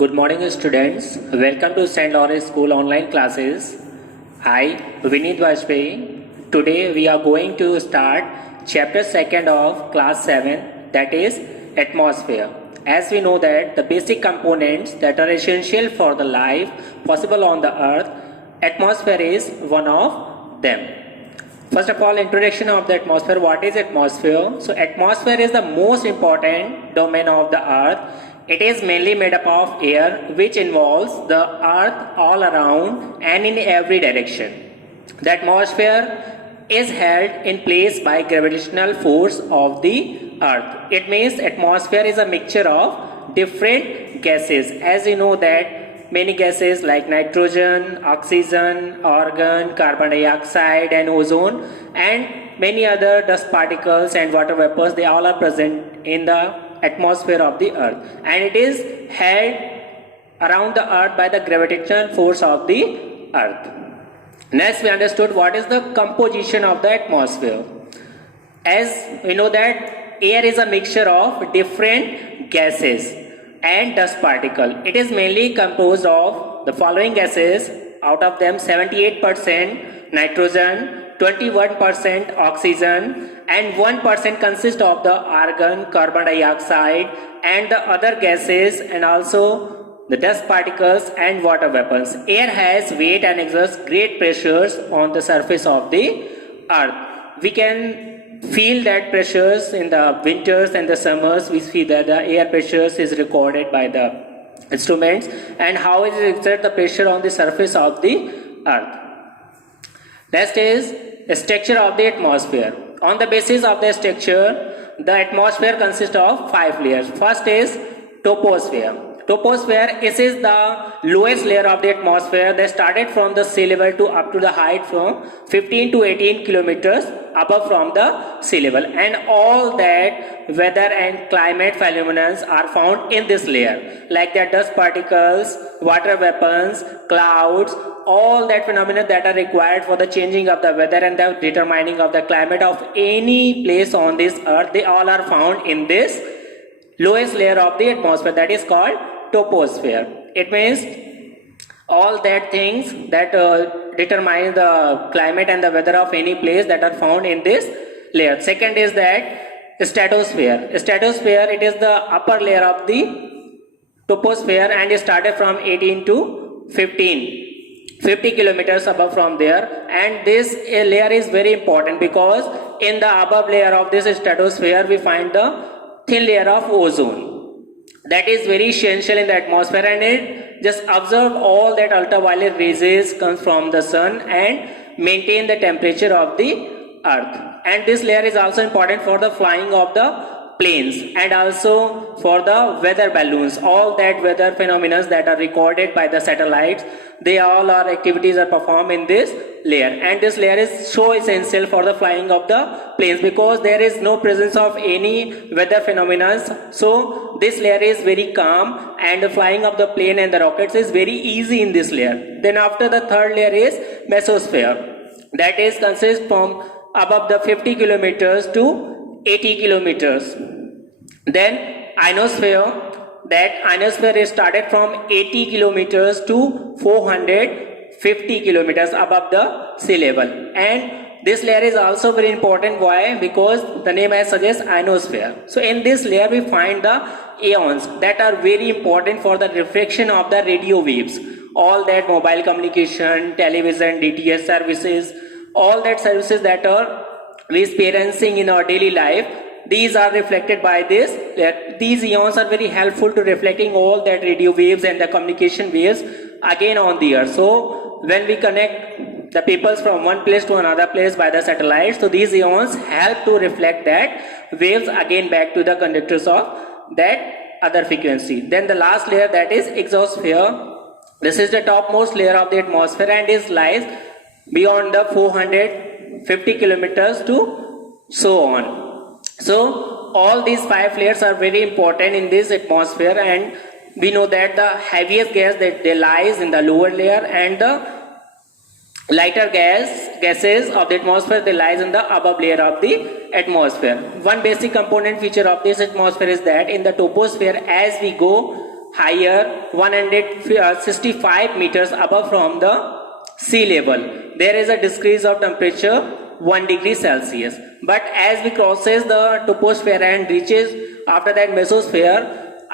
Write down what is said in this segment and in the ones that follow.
Good morning students. Welcome to St. Lawrence School online classes. I, Vineet Vajpayee. Today we are going to start chapter 2nd of class 7, that is atmosphere. As we know that the basic components that are essential for the life possible on the earth, atmosphere is one of them. First of all, introduction of the atmosphere. What is atmosphere? So atmosphere is the most important domain of the earth. It is mainly made up of air, which involves the earth all around and in every direction. The atmosphere is held in place by gravitational force of the earth. It means atmosphere is a mixture of different gases. As you know that many gases like nitrogen, oxygen, argon, carbon dioxide and ozone and many other dust particles and water vapors, they all are present in the atmosphere of the earth, and it is held around the earth by the gravitational force of the earth. Next, we understood what is the composition of the atmosphere. As we know that air is a mixture of different gases and dust particle. It is mainly composed of the following gases. Out of them, 78% nitrogen, 21% oxygen and 1% consists of the argon, carbon dioxide and the other gases and also the dust particles and water vapors. Air has weight and exerts great pressures on the surface of the earth. We can feel that pressures in the winters and the summers. We see that the air pressures is recorded by the instruments and how it exerts the pressure on the surface of the earth. Next is the structure of the atmosphere. On the basis of the structure, the atmosphere consists of 5 layers. First is troposphere. Troposphere is the lowest layer of the atmosphere that started from the sea level to up to the height from 15 to 18 kilometers above from the sea level, and all that weather and climate phenomena are found in this layer, like the dust particles, water vapors, clouds, all that phenomena that are required for the changing of the weather and the determining of the climate of any place on this earth. They all are found in this lowest layer of the atmosphere, that is called troposphere. It means all that things that determine the climate and the weather of any place that are found in this layer. Second is that stratosphere. Stratosphere, it is the upper layer of the troposphere and it started from 18 to 50 kilometers above from there, and this layer is very important because in the above layer of this stratosphere we find the thin layer of ozone that is very essential in the atmosphere, and it just absorb all that ultraviolet rays comes from the sun and maintain the temperature of the earth. And this layer is also important for the flying of the planes and also for the weather balloons. All that weather phenomena that are recorded by the satellites, they all our activities are performed in this layer, and this layer is so essential for the flying of the planes because there is no presence of any weather phenomena. So this layer is very calm and the flying of the plane and the rockets is very easy in this layer. Then after, the third layer is mesosphere, that is consists from above the 50 kilometers to 80 kilometers. Then ionosphere, that ionosphere is started from 80 kilometers to 450 kilometers above the sea level, and this layer is also very important. Why? Because the name as suggests, ionosphere. So in this layer we find the ions that are very important for the reflection of the radio waves. All that mobile communication, television, DTH services, all that services that are we experiencing in our daily life, these are reflected by this layer. These ions are very helpful to reflecting all that radio waves and the communication waves again on the earth. So when we connect the people from one place to another place by the satellites, so these ions help to reflect that waves again back to the conductors of that other frequency. Then the last layer, that is exosphere. This is the topmost layer of the atmosphere and it lies beyond the 450 kilometers to so on. So all these 5 layers are very important in this atmosphere, and we know that the heaviest gas that they lies in the lower layer and the lighter gases of the atmosphere, they lies in the above layer of the atmosphere. One basic component feature of this atmosphere is that in the troposphere, as we go higher 165 meters above from the sea level. There is a decrease of temperature 1 degree Celsius. But as we crosses the troposphere and reaches after that mesosphere,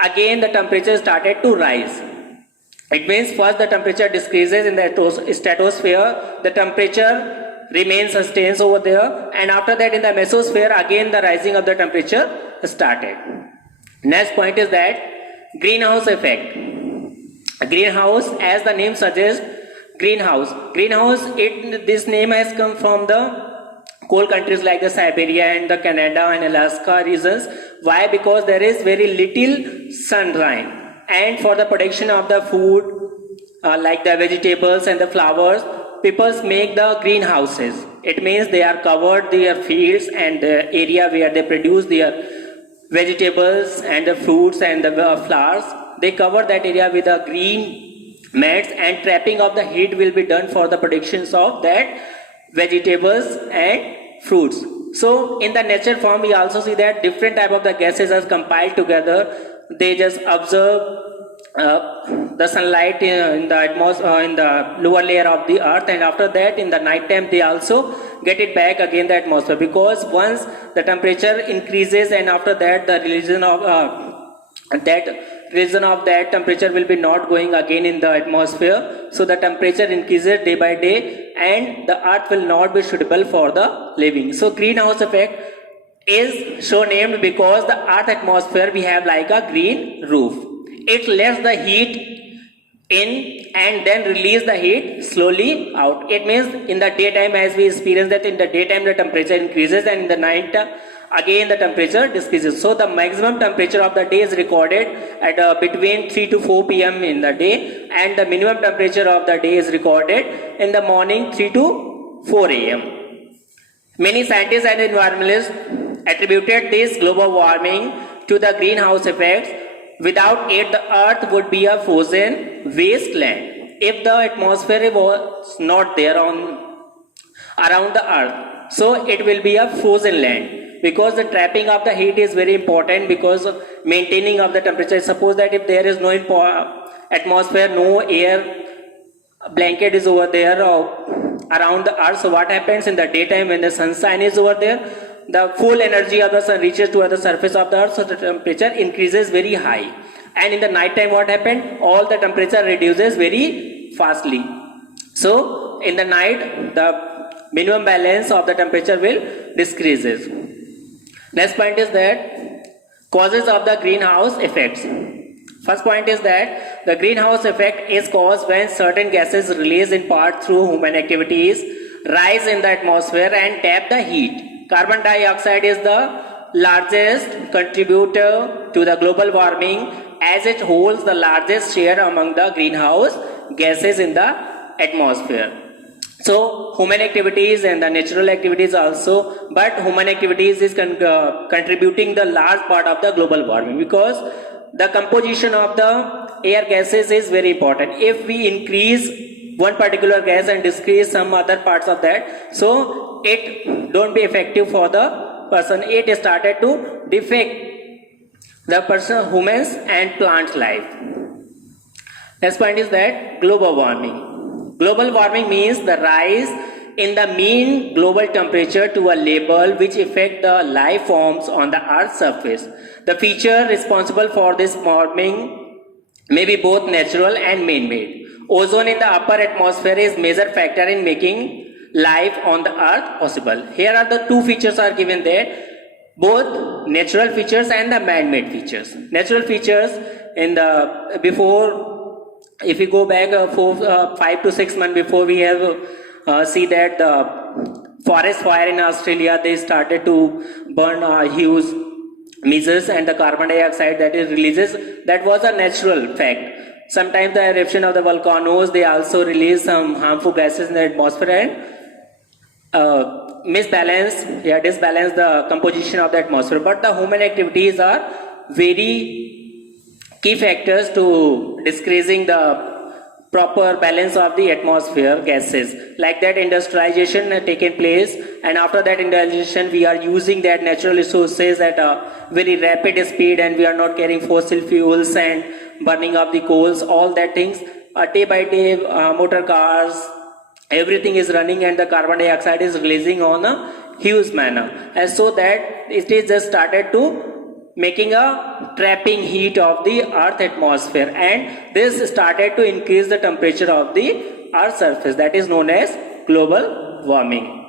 again the temperature started to rise. It means first the temperature decreases in the stratosphere, the temperature remains sustained over there, and after that in the mesosphere again the rising of the temperature started. Next point is that greenhouse effect. Greenhouse, as the name suggests, greenhouse, this name has come from the cold countries like the Siberia and the Canada and Alaska regions. Why? Because there is very little sunlight, and for the production of the food like the vegetables and the flowers, people make the greenhouses. It means they are covered their fields and the area where they produce their vegetables and the fruits and the flowers. They cover that area with a green mats, and trapping of the heat will be done for the productions of that vegetables and fruits. So in the nature form we also see that different type of the gases are compiled together. They just observe the sunlight in the atmosphere, in the lower layer of the earth, and after that in the night time they also get it back again the atmosphere, because once the temperature increases and after that the region of that temperature will be not going again in the atmosphere, so the temperature increases day by day and the earth will not be suitable for the living. So greenhouse effect is so named because the earth atmosphere we have like a green roof. It lets the heat in and then release the heat slowly out. It means in the daytime, as we experience that in the daytime the temperature increases, and in the night again the temperature decreases. So the maximum temperature of the day is recorded at between 3 to 4 p.m. in the day, and the minimum temperature of the day is recorded in the morning 3 to 4 a.m. Many scientists and environmentalists attributed this global warming to the greenhouse effects. Without it, the earth would be a frozen wasteland. If the atmosphere was not there around the earth, so it will be a frozen land, because the trapping of the heat is very important, because of maintaining of the temperature. Suppose that if there is no atmosphere, no air blanket is over there around the earth, so what happens in the daytime when the sunshine is over there, the full energy of the sun reaches to the surface of the earth, so the temperature increases very high. And in the night time what happened? All the temperature reduces very fastly. So in the night the minimum balance of the temperature will decreases. Next point is that causes of the greenhouse effects. First point is that the greenhouse effect is caused when certain gases released in part through human activities rise in the atmosphere and tap the heat. Carbon dioxide is the largest contributor to the global warming, as it holds the largest share among the greenhouse gases in the atmosphere. So human activities and the natural activities also, but human activities is contributing the large part of the global warming, because the composition of the air gases is very important. If we increase one particular gas and decrease some other parts of that, so it don't be effective for the person. It started to defect the person, humans and plants life. Next point is that global warming. Global warming means the rise in the mean global temperature to a level which affect the life forms on the earth's surface. The feature responsible for this warming may be both natural and man-made. Ozone in the upper atmosphere is major factor in making life on the earth possible. Here are the two features are given there, both natural features and the man-made features. Natural features in the before, if we go back 5 to 6 months before, we have see that the forest fire in Australia, they started to burn huge measures, and the carbon dioxide that is releases, that was a natural fact. Sometimes the eruption of the volcanoes, they also release some harmful gases in the atmosphere and disbalance the composition of the atmosphere. But the human activities are very key factors to decreasing the proper balance of the atmosphere gases. Like that, industrialization had taken place, and after that industrialization we are using that natural resources at a very rapid speed, and we are not carrying fossil fuels, and burning of the coals, all that things, day by day, motor cars, everything is running, and the carbon dioxide is releasing on a huge manner, and so that it is just started to making a trapping heat of the earth atmosphere, and this started to increase the temperature of the earth surface, that is known as global warming.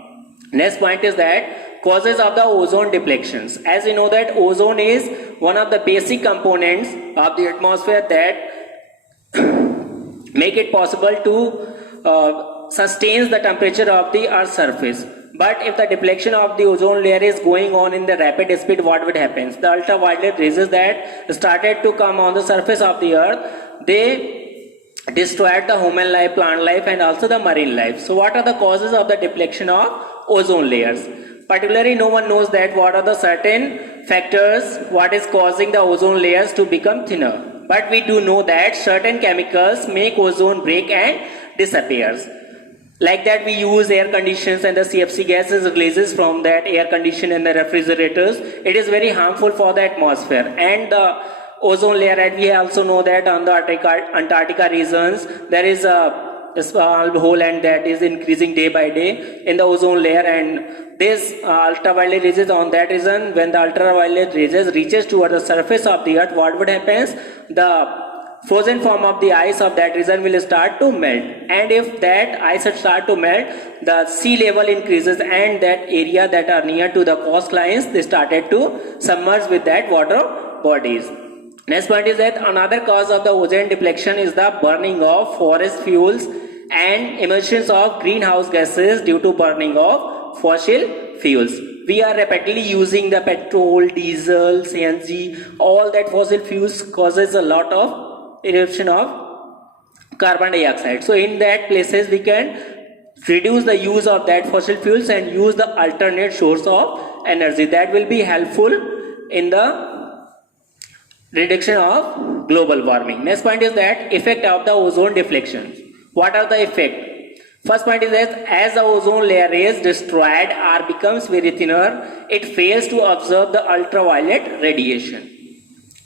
Next point is that causes of the ozone deplections. As we know that ozone is one of the basic components of the atmosphere that make it possible to sustain the temperature of the earth surface. But if the depletion of the ozone layer is going on in the rapid speed, what would happen? The ultraviolet rays that started to come on the surface of the earth, they destroyed the human life, plant life, and also the marine life. So what are the causes of the depletion of ozone layers? Particularly, no one knows that what are the certain factors what is causing the ozone layers to become thinner. But we do know that certain chemicals make ozone break and disappears. Like that, we use air conditions and the CFC gases releases from that air condition and the refrigerators. It is very harmful for the atmosphere. And the ozone layer, and we also know that on the Antarctica regions, there is a small hole, and that is increasing day by day in the ozone layer, and this ultraviolet rays on that region, when the ultraviolet rays reaches toward the surface of the earth, what would happen? The frozen form of the ice of that region will start to melt, and if that ice start to melt, the sea level increases, and that area that are near to the coastlines, they started to submerge with that water bodies. Next point is that another cause of the ozone depletion is the burning of forest fuels and emissions of greenhouse gases due to burning of fossil fuels. We are rapidly using the petrol, diesel, CNG, all that fossil fuels causes a lot of eruption of carbon dioxide. So in that places we can reduce the use of that fossil fuels and use the alternate source of energy. That will be helpful in the reduction of global warming. Next point is that effect of the ozone deflection. What are the effect? First point is that as the ozone layer is destroyed or becomes very thinner, it fails to absorb the ultraviolet radiation.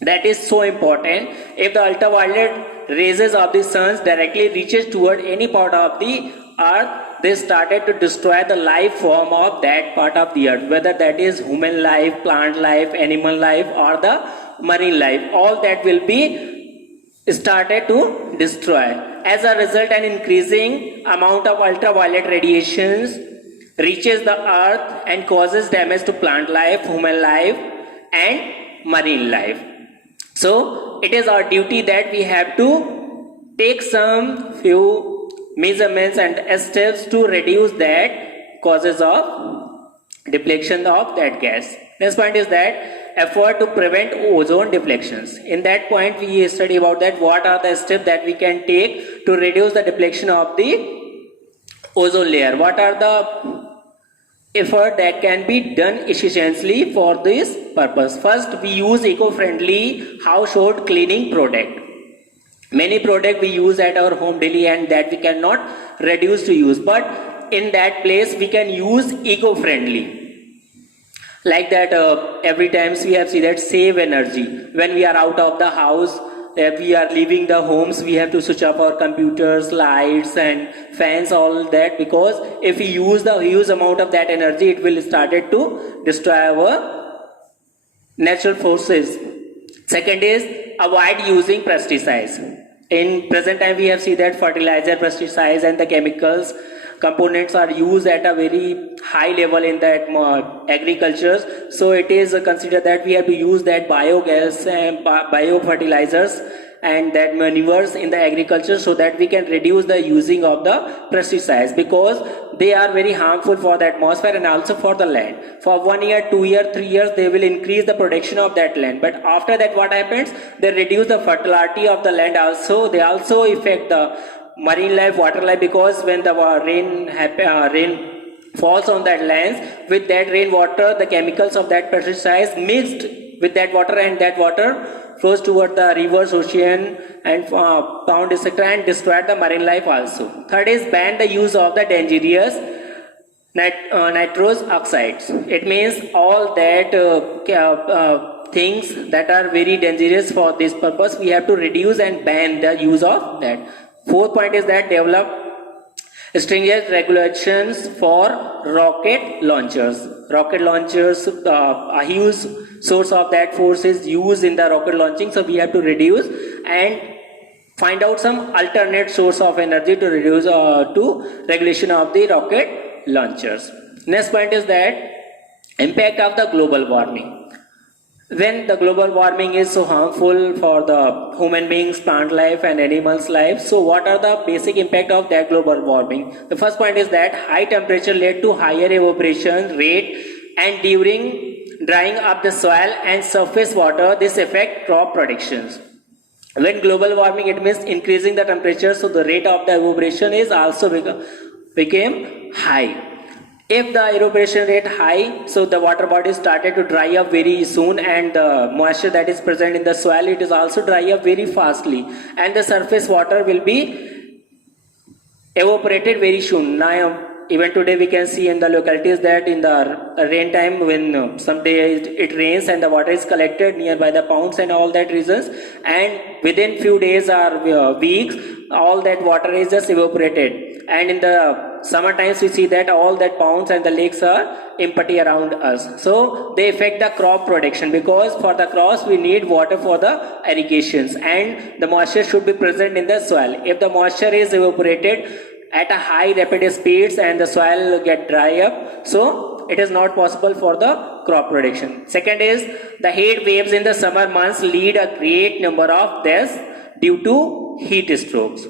That is so important. If the ultraviolet rays of the sun directly reaches toward any part of the earth, they started to destroy the life form of that part of the earth, whether that is human life, plant life, animal life, or the marine life. All that will be started to destroy. As a result, an increasing amount of ultraviolet radiations reaches the earth and causes damage to plant life, human life, and marine life. So it is our duty that we have to take some few measurements and steps to reduce that causes of depletion of that gas. Next point is that effort to prevent ozone deplections. In that point, we study about that what are the steps that we can take to reduce the depletion of the ozone layer. What are the effort that can be done efficiently for this purpose? First, we use eco-friendly household cleaning product. Many product we use at our home daily and that we cannot reduce to use, but in that place we can use eco-friendly. Like that, every time we have seen that save energy. When we are out of the house, if we are leaving the homes, we have to switch off our computers, lights and fans, all that, because if we use the huge amount of that energy, it will started to destroy our natural forces. Second is avoid using pesticides. In present time, we have seen that fertilizer, pesticides and the chemicals components are used at a very high level in that agriculture. So it is considered that we have to use that biogas and biofertilizers and that manures in the agriculture so that we can reduce the using of the pesticides, because they are very harmful for the atmosphere and also for the land. For 1 year, 2 years, 3 years, they will increase the production of that land. But after that, what happens? They reduce the fertility of the land also. They also affect the marine life, water life, because when the rain falls on that lands, with that rainwater, the chemicals of that pesticides mixed with that water, and that water flows toward the rivers, ocean and pond, etc., and destroy the marine life also. Third is ban the use of the dangerous nitrous oxides. It means all that things that are very dangerous for this purpose. We have to reduce and ban the use of that. Fourth point is that develop stringent regulations for rocket launchers. Rocket launchers, a huge source of that force is used in the rocket launching, so we have to reduce and find out some alternate source of energy to reduce to regulation of the rocket launchers. Next point is that impact of the global warming. When the global warming is so harmful for the human beings, plant life and animals life, so what are the basic impact of that global warming? The first point is that high temperature led to higher evaporation rate, and during drying up the soil and surface water, this affect crop productions. When global warming, it means increasing the temperature, so the rate of the evaporation is also became high. If the evaporation rate high, so the water body started to dry up very soon, and the moisture that is present in the soil, it is also dry up very fastly, and the surface water will be evaporated very soon. Now even today we can see in the localities that in the rain time, when someday it rains and the water is collected nearby the ponds and all that reasons, and within few days or weeks all that water is just evaporated, and in the summer times we see that all that ponds and the lakes are empty around us, so they affect the crop production, because for the crops we need water for the irrigations, and the moisture should be present in the soil. If the moisture is evaporated at a high rapid speeds and the soil get dry up, so it is not possible for the crop production. Second is the heat waves in the summer months lead a great number of deaths due to heat strokes.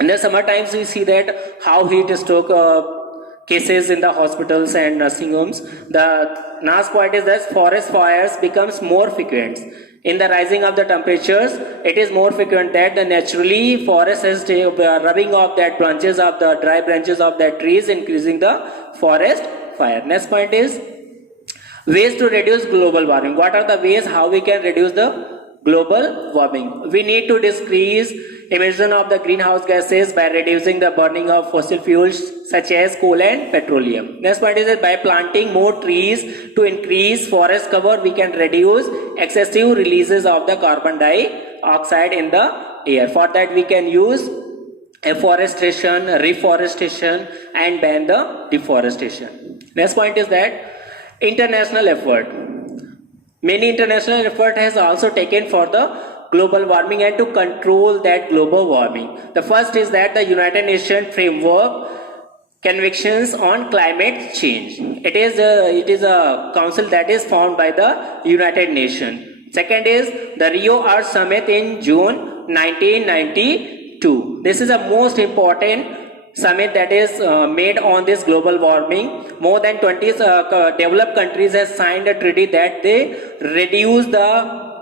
In the summer times we see that how heat stroke cases in the hospitals and nursing homes. The last point is that forest fires becomes more frequent. In the rising of the temperatures, it is more frequent that the naturally forest is rubbing off that branches of the dry branches of that trees, increasing the forest fire. Next point is ways to reduce global warming. What are the ways how we can reduce the global warming? We need to decrease emission of the greenhouse gases by reducing the burning of fossil fuels such as coal and petroleum. Next point is that by planting more trees to increase forest cover, we can reduce excessive releases of the carbon dioxide in the air. For that we can use afforestation, reforestation and ban the deforestation. Next point is that international effort. Many international effort has also taken for the global warming and to control that global warming. The first is that the United Nations Framework Conventions on Climate Change. It is a council that is formed by the United Nations. Second is the Rio Earth Summit in June 1992. This is the most important summit that is made on this global warming. More than 20 developed countries have signed a treaty that they reduce the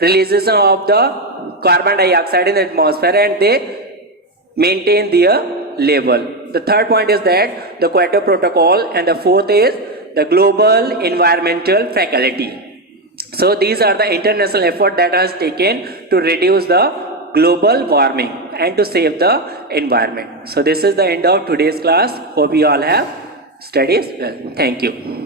releases of the carbon dioxide in the atmosphere and they maintain their level. The third point is that the Kyoto Protocol, and the fourth is the global environmental faculty. So these are the international effort that has taken to reduce the global warming and to save the environment. So this is the end of today's class. Hope you all have studied well. Thank you.